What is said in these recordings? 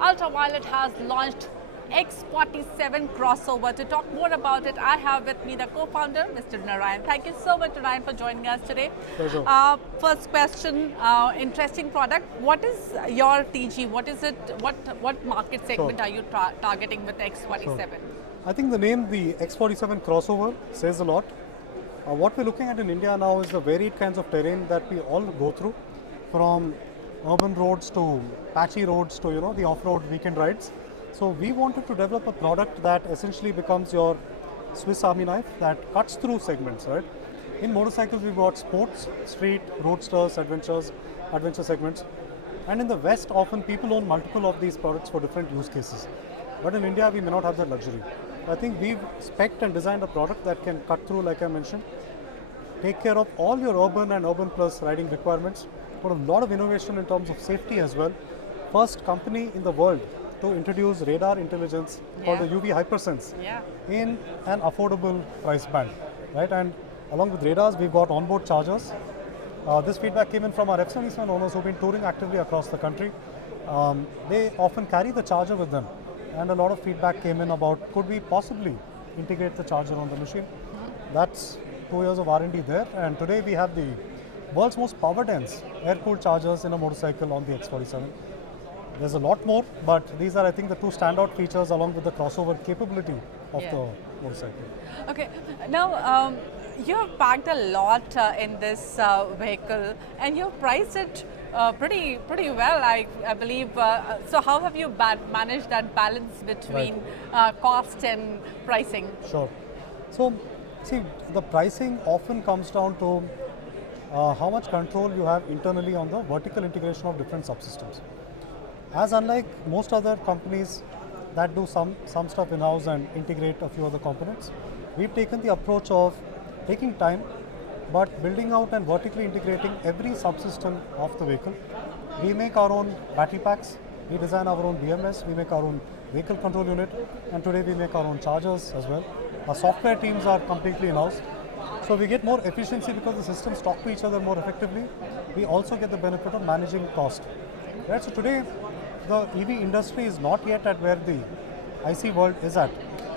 Ultraviolette has launched X47 Crossover. To talk more about it, I have with me the co-founder, Mr. Narayan. Thank you so much, Narayan, for joining us today. Pleasure. First question, interesting product. What is your TG? What is it? What market segment are you targeting with X47? Sure. I think the name, the X47 Crossover, says a lot. What we're looking at in India now is the varied kinds of terrain that we all go through, from urban roads to patchy roads to the off-road weekend rides. So we wanted to develop a product that essentially becomes your Swiss Army knife that cuts through segments, right? In motorcycles, we've got sports, street, roadsters, adventure segments. And in the West, often people own multiple of these products for different use cases. But in India, we may not have that luxury. I think we've spec'd and designed a product that can cut through, like I mentioned, take care of all your urban and urban plus riding requirements, put a lot of innovation in terms of safety as well. First company in the world to introduce radar intelligence called the UV Hypersense in an affordable price band, right? And along with radars, we've got onboard chargers. This feedback came in from our F77 owners who've been touring actively across the country. They often carry the charger with them, and a lot of feedback came in about could we possibly integrate the charger on the machine. That's 2 years of R&D there, and today we have the world's most power-dense air-cooled chargers in a motorcycle on the X47. There's a lot more, but these are, I think, the two standout features along with the crossover capability of the motorcycle. Okay, now you have packed a lot in this vehicle, and you've priced it pretty well, I believe. So how have you managed that balance between cost and pricing? Sure. So, see, the pricing often comes down to how much control you have internally on the vertical integration of different subsystems. As unlike most other companies that do some stuff in-house and integrate a few other components, we've taken the approach of taking time, but building out and vertically integrating every subsystem of the vehicle. We make our own battery packs, we design our own BMS, we make our own vehicle control unit, and today we make our own chargers as well. Our software teams are completely in-house. So we get more efficiency because the systems talk to each other more effectively. We also get the benefit of managing cost. Right? So today, the EV industry is not yet at where the IC world is at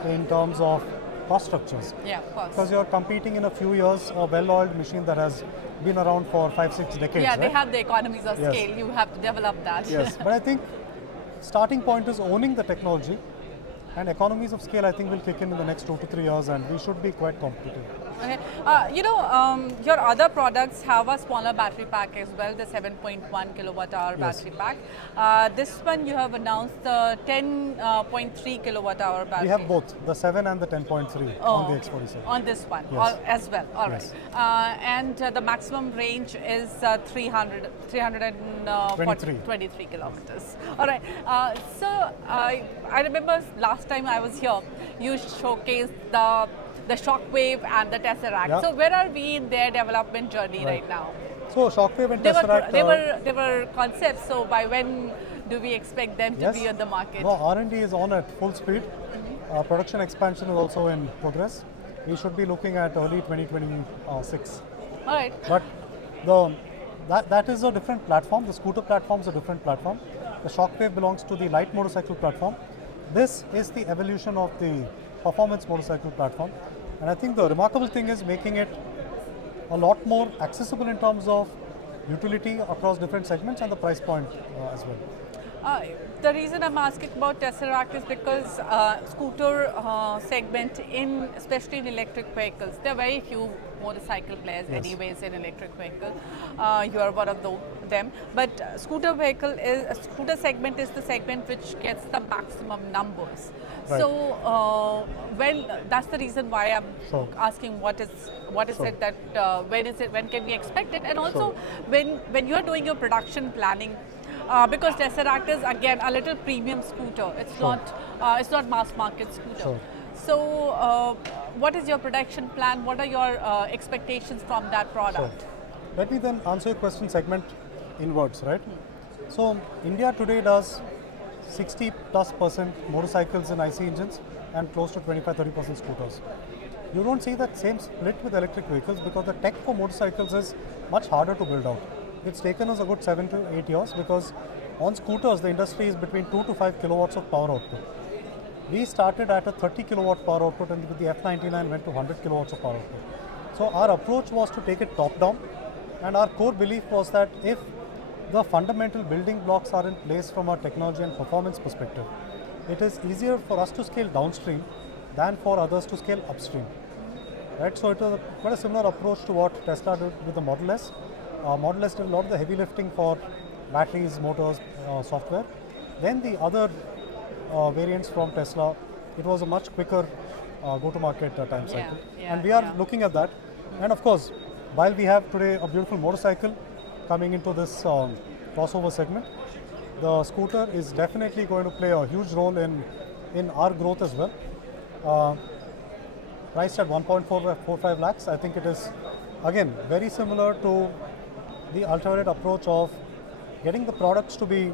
in terms of cost structures. Yeah, of course. Because you're competing in a few years a well-oiled machine that has been around for 5-6 decades. Yeah, right? they have the economies of scale. You have to develop that. Yes, but I think starting point is owning the technology, and economies of scale I think will kick in the next 2 to 3 years, and we should be quite competitive. Okay. Your other products have a smaller battery pack as well, the 7.1 kilowatt hour battery pack. This one you have announced the 10.3 kilowatt hour battery. We have both, the 7 and the 10.3 on the X47. On this one as well, all right. And the maximum range is 323 kilometers. All right, so I remember last time I was here, you showcased the Shockwave and the Tessaract. Yeah. So where are we in their development journey right now? So Shockwave and Tessaract... They were concepts, so by when do we expect them to be on the market? No, R&D is on at full speed. Production expansion is also in progress. We should be looking at early 2026. All right. But that is a different platform. The scooter platform is a different platform. The Shockwave belongs to the light motorcycle platform. This is the evolution of the performance motorcycle platform. And I think the remarkable thing is making it a lot more accessible in terms of utility across different segments and the price point as well. The reason I'm asking about Tessaract is because scooter segment, especially in electric vehicles, there are very few motorcycle players anyways in electric vehicle. You are one of them. But scooter segment is the segment which gets the maximum numbers. Right. So that's the reason why I'm asking what is it that when can we expect it, and also when you are doing your production planning. Because Tessaract is again a little premium scooter. It's not mass market scooter. So, what is your production plan? What are your expectations from that product? Let me then answer your question segment inwards, right? So, India today does 60+% motorcycles and IC engines and close to 25-30% scooters. You don't see that same split with electric vehicles because the tech for motorcycles is much harder to build out. It's taken us a good 7 to 8 years because On scooters, the industry is between 2 to 5 kilowatts of power output. We started at a 30 kilowatt power output, and with the F99 went to 100 kilowatts of power output. So our approach was to take it top down, and our core belief was that if the fundamental building blocks are in place from a technology and performance perspective, it is easier for us to scale downstream than for others to scale upstream. Right? So it was quite a similar approach to what Tesla did with the Model S. Model S did a lot of the heavy lifting for batteries, motors, software. Then the other variants from Tesla, it was a much quicker go-to-market time cycle. And we are looking at that. And of course, while we have today a beautiful motorcycle coming into this crossover segment, the scooter is definitely going to play a huge role in our growth as well. Priced at 1.45 lakhs, I think it is, again, very similar to the Ultraviolette approach of getting the products to be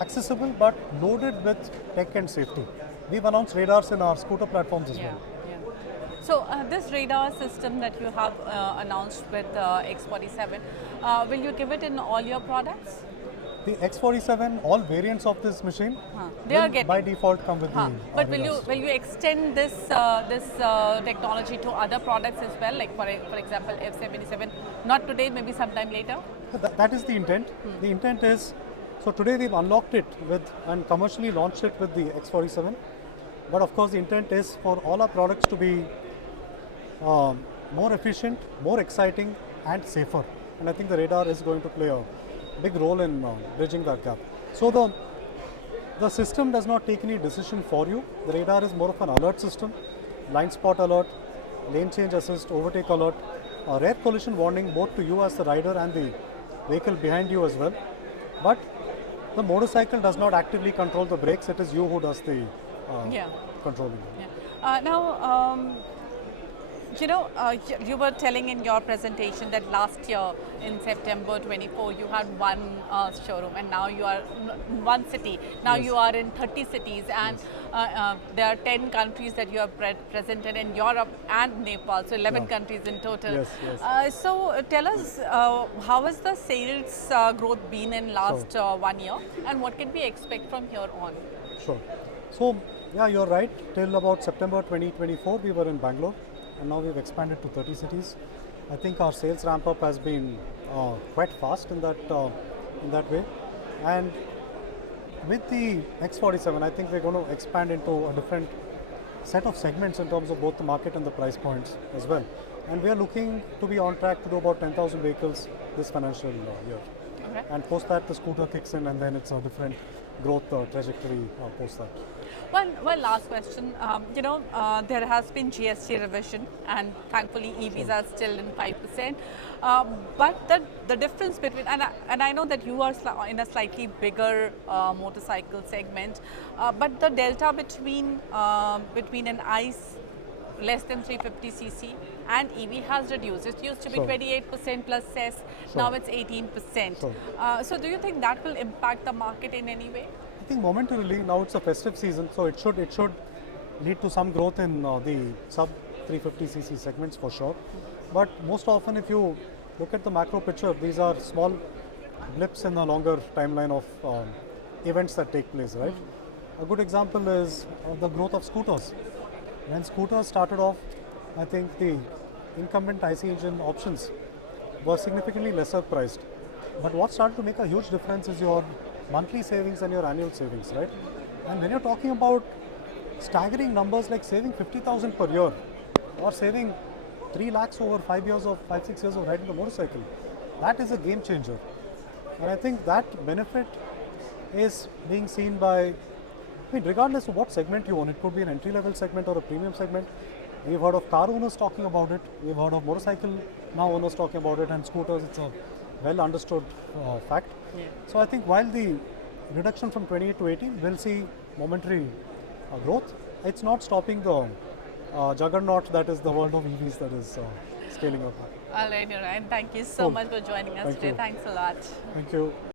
accessible but loaded with tech and safety. We've announced radars in our scooter platforms as well. So this radar system that you have announced with X47, will you give it in all your products? The X47, all variants of this machine, they are getting by default come with the. But will you extend this technology to other products as well? Like for example, F77, not today, maybe sometime later. That is the intent. The intent is, so today we've unlocked it with and commercially launched it with the X47. But of course, the intent is for all our products to be more efficient, more exciting, and safer. And I think the radar is going to play a big role in bridging that gap. So the system does not take any decision for you. The radar is more of an alert system, blind spot alert, lane change assist, overtake alert, rare collision warning both to you as the rider and the vehicle behind you as well. But the motorcycle does not actively control the brakes. It is you who does the controlling. Now, you were telling in your presentation that last year in September 24 you had one showroom, and now you are one city. Now you are in 30 cities, and there are 10 countries that you are presented in Europe and Nepal, so 11 countries in total. So tell us, how has the sales growth been in last 1 year, and what can we expect from here on? Sure. So yeah, you're right. Till about September 2024 we were in Bangalore, and now we've expanded to 30 cities. I think our sales ramp up has been quite fast in that way. And with the X47, I think we're going to expand into a different set of segments in terms of both the market and the price points as well. And we are looking to be on track to do about 10,000 vehicles this financial year. And post that, the scooter kicks in, and then it's a different growth trajectory post that. One last question. There has been GST revision, and thankfully EVs are still in 5%. But the difference between, and I know that you are in a slightly bigger motorcycle segment, but the delta between an ICE less than 350cc and EV has reduced. It used to be 28% plus cess, now it's 18%. So do you think that will impact the market in any way? I think momentarily, now it's a festive season, so it should lead to some growth in the sub 350cc segments for sure. But most often, if you look at the macro picture, these are small blips in a longer timeline of events that take place, right? A good example is the growth of scooters. When scooters started off, I think the incumbent IC engine options were significantly lesser priced. But what started to make a huge difference is your monthly savings and your annual savings, right? And when you're talking about staggering numbers like saving 50,000 per year or saving 3 lakhs over 5 years or 5-6 years of riding the motorcycle, that is a game changer. And I think that benefit is being seen by, regardless of what segment you own, it could be an entry-level segment or a premium segment. We've heard of car owners talking about it. We've heard of motorcycle now owners talking about it, and scooters. It's a well understood fact. So I think while the reduction from 28 to 18 will see momentary growth, it's not stopping the juggernaut that is the world of EVs that is scaling up. All right, Narayan. Thank you so much for joining us today. Thanks a lot. Thank you.